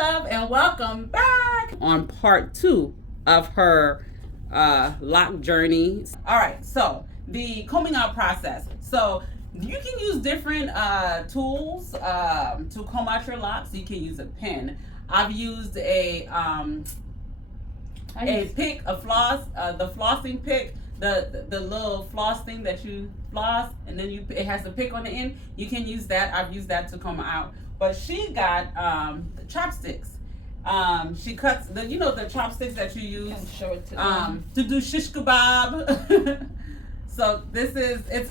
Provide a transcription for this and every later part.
love, and welcome back on part 2 of her lock journey. All right, so the combing out process. So you can use different tools to comb out your locks. You can use a pin. I've used a pick, a floss, the flossing pick, the little floss thing that you floss, and then it has a pick on the end. You can use that. I've used that to comb out. But she got chopsticks. She cuts the chopsticks that you use to do shish kebab. So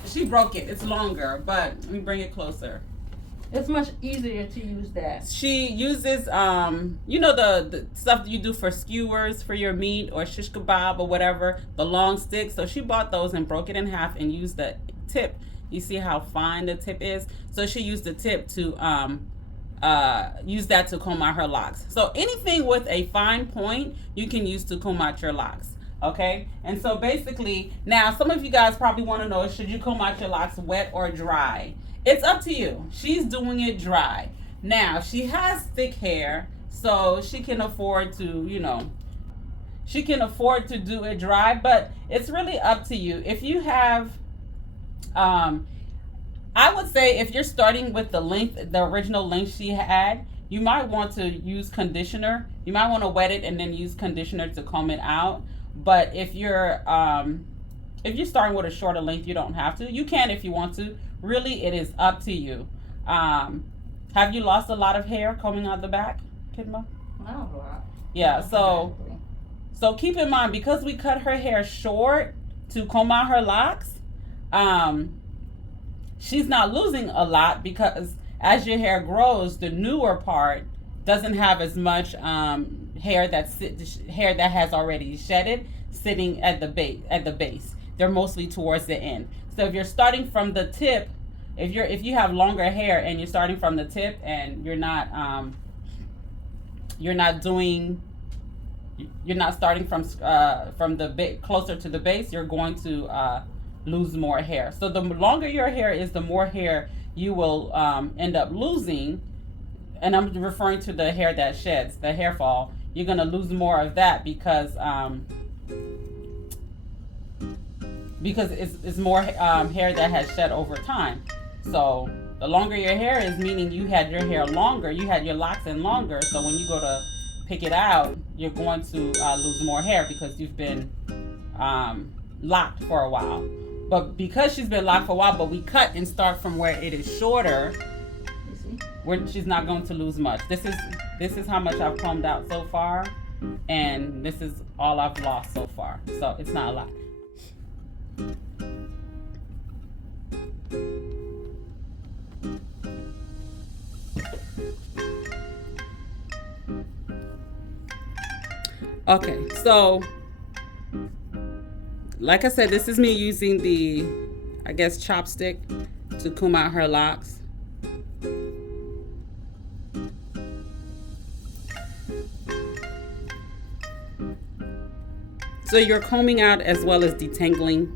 she broke it. It's longer, but let me bring it closer. It's much easier to use that. She uses the stuff that you do for skewers for your meat or shish kebab or whatever, the long sticks. So she bought those and broke it in half and used the tip. You see how fine the tip is? So she used the tip to use that to comb out her locks. So anything with a fine point you can use to comb out your locks. Okay, and so basically, now some of you guys probably want to know, should you comb out your locks wet or dry? It's up to you. She's doing it dry. Now, she has thick hair, so she can afford to, do it dry, but it's really up to you. If you have, I would say if you're starting with the original length she had, you might want to use conditioner. You might want to wet it and then use conditioner to comb it out. But if you're starting with a shorter length, you don't have to. You can if you want to. Really, it is up to you. Have you lost a lot of hair combing out the back, Kidma? Not a lot. Yeah, so keep in mind, because we cut her hair short to comb out her locks, she's not losing a lot, because as your hair grows, the newer part doesn't have as much hair that has already shedded sitting at the base. They're mostly towards the end. So if you're starting from the tip, if you have longer hair and you're starting from the tip and you're not starting from the closer to the base, you're going to lose more hair. So the longer your hair is, the more hair you will end up losing. And I'm referring to the hair that sheds, the hair fall. You're going to lose more of that because it's more hair that has shed over time. So the longer your hair is, meaning you had your hair longer, you had your locks in longer. So when you go to pick it out, you're going to lose more hair because you've been locked for a while. But because she's been locked for a while, but we cut and start from where it is shorter, she's not going to lose much. This is how much I've combed out so far, and this is all I've lost so far. So it's not a lot. Okay, so like I said, this is me using the, I guess, chopstick to comb out her locks. So you're combing out as well as detangling,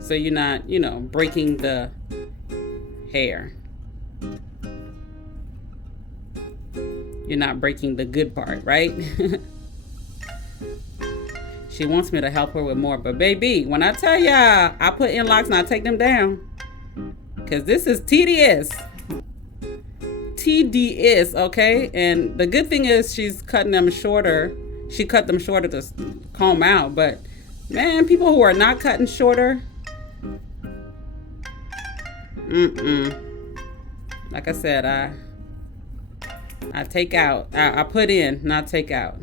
so you're not, breaking the hair. You're not breaking the good part, right? She wants me to help her with more, but baby, when I tell y'all, I put in locks and I take them down, because this is tedious. Tedious, okay? And the good thing is she's cutting them shorter. She cut them shorter to comb out, but man, people who are not cutting shorter, like I said, I take out. I put in, not take out.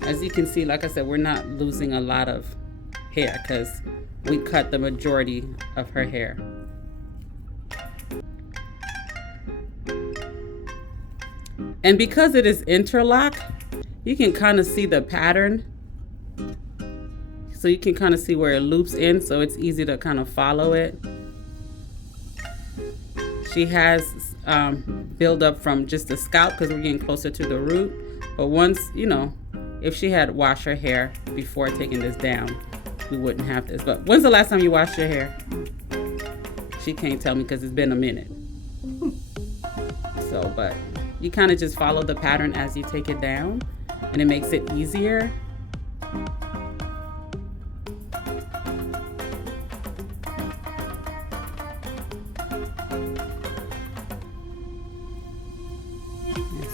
As you can see, like I said, we're not losing a lot of hair because we cut the majority of her hair. And because it is interlock, you can kind of see the pattern. So you can kind of see where it loops in, so it's easy to kind of follow it. She has build up from just the scalp because we're getting closer to the root. But once, if she had washed her hair before taking this down, we wouldn't have this. But when's the last time you washed your hair? she can't tell me because it's been a minute. So, but you kind of just follow the pattern as you take it down, and it makes it easier. And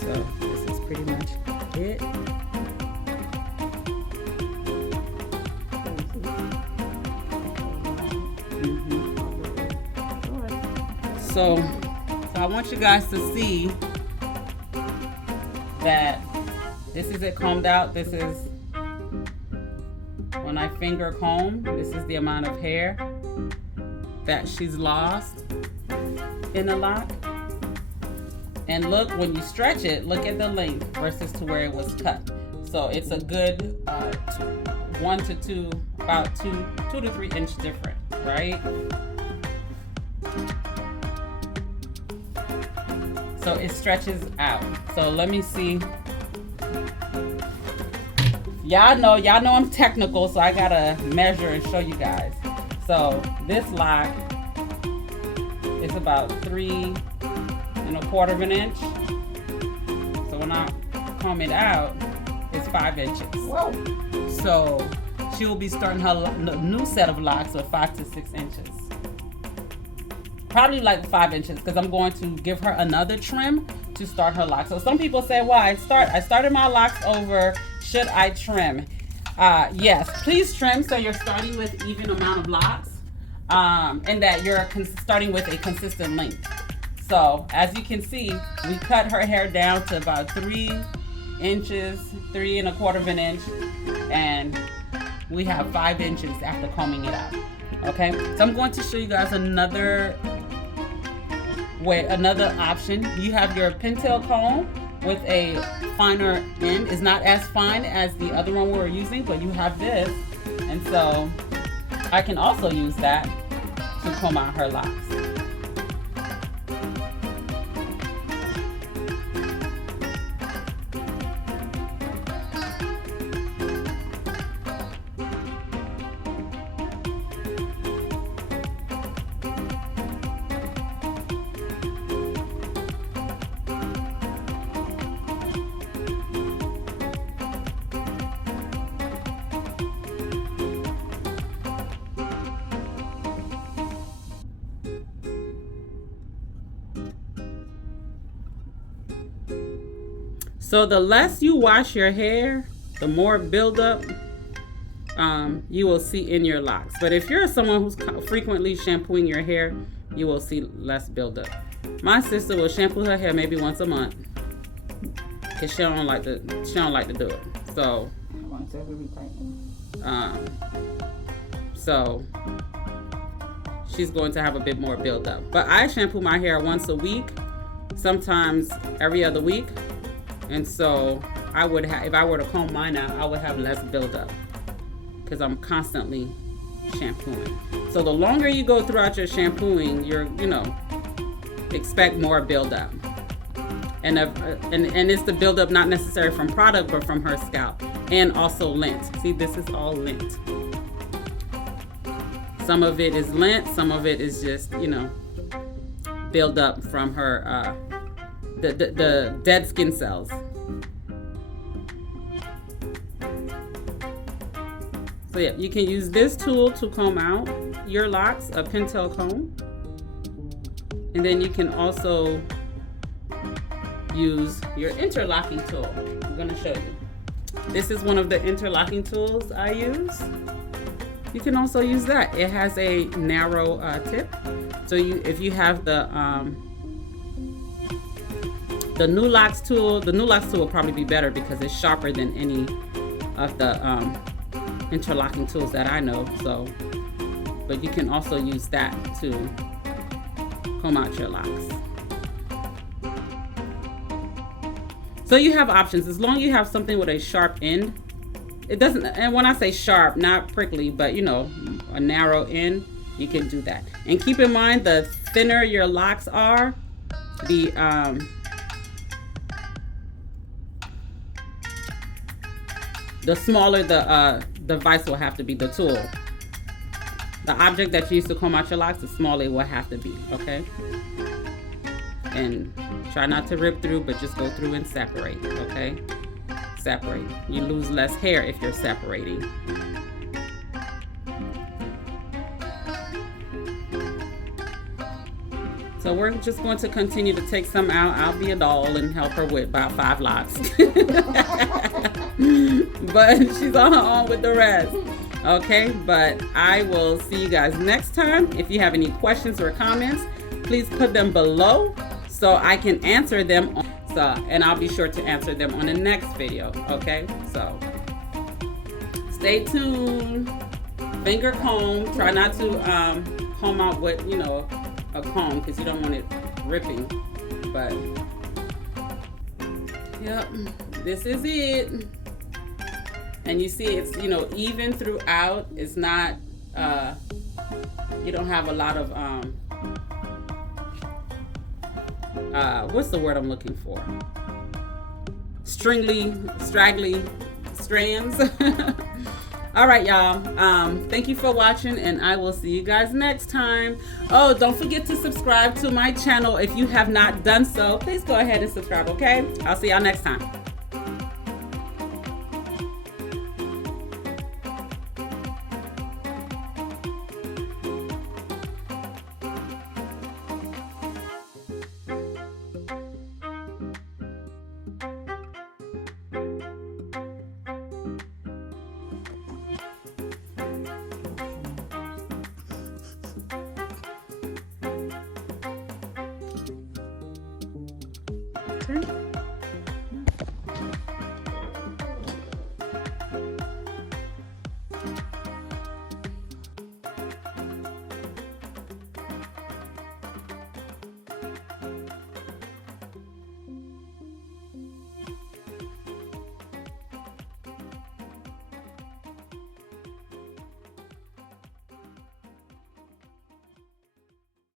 so this is pretty much it. So I want you guys to see that this is it combed out. This is when I finger comb. This is the amount of hair that she's lost in the lock. And look, when you stretch it, look at the length versus to where it was cut. So it's a good 1 to 2, about 2 to 3 inch different, right? So it stretches out. So let me see. Y'all know I'm technical, so I gotta measure and show you guys. So this lock is about 3 1/4 of an inch. So when I comb it out, it's 5 inches. Whoa. So she will be starting her new set of locks with 5 to 6 inches. Probably like 5 inches, because I'm going to give her another trim to start her locks. So some people say, well, I started my locks over, should I trim? Yes, please trim so you're starting with even amount of locks, and that you're starting with a consistent length. So as you can see, we cut her hair down to about 3 inches, 3 1/4 of an inch, and we have 5 inches after combing it out. Okay, so I'm going to show you guys another option. You have your pintail comb with a finer end. It's not as fine as the other one we were using, but you have this, and so I can also use that to comb out her locks. So the less you wash your hair, the more buildup you will see in your locks. But if you're someone who's frequently shampooing your hair, you will see less buildup. My sister will shampoo her hair maybe once a month because she don't like to do it. So so she's going to have a bit more buildup. But I shampoo my hair once a week, sometimes every other week. And so I would have, if I were to comb mine out, I would have less buildup because I'm constantly shampooing. So the longer you go throughout your shampooing, expect more buildup. And it's the buildup not necessarily from product, but from her scalp, and also lint. See, this is all lint. Some of it is lint, some of it is just buildup from her the dead skin cells. So yeah, you can use this tool to comb out your locks, a pintail comb. And then you can also use your interlocking tool. I'm gonna show you. This is one of the interlocking tools I use. You can also use that. It has a narrow tip. So if you have the Nu Loxx tool, the Nu Loxx tool will probably be better because it's sharper than any of the interlocking tools that I know. So, but you can also use that to comb out your locks. So you have options as long as you have something with a sharp end. It doesn't, and when I say sharp, not prickly, but a narrow end, you can do that. And keep in mind, the thinner your locks are, the smaller the device will have to be, the tool. the object that you use to comb out your locks, the smaller it will have to be, okay? And try not to rip through, but just go through and separate, okay? Separate. You lose less hair if you're separating. So we're just going to continue to take some out. I'll be a doll and help her with about 5 locks. But she's on her own with the rest. Okay, but I will see you guys next time. If you have any questions or comments, please put them below so I can answer them. And I'll be sure to answer them on the next video. Okay, so stay tuned. Finger comb. Try not to comb out with, you know, a comb because you don't want it ripping. But yep, this is it. And you see it's, you know, even throughout. It's not you don't have a lot of what's the word I'm looking for? Straggly strands. All right, y'all. Thank you for watching, and I will see you guys next time. Oh, don't forget to subscribe to my channel if you have not done so. Please go ahead and subscribe, okay? I'll see y'all next time.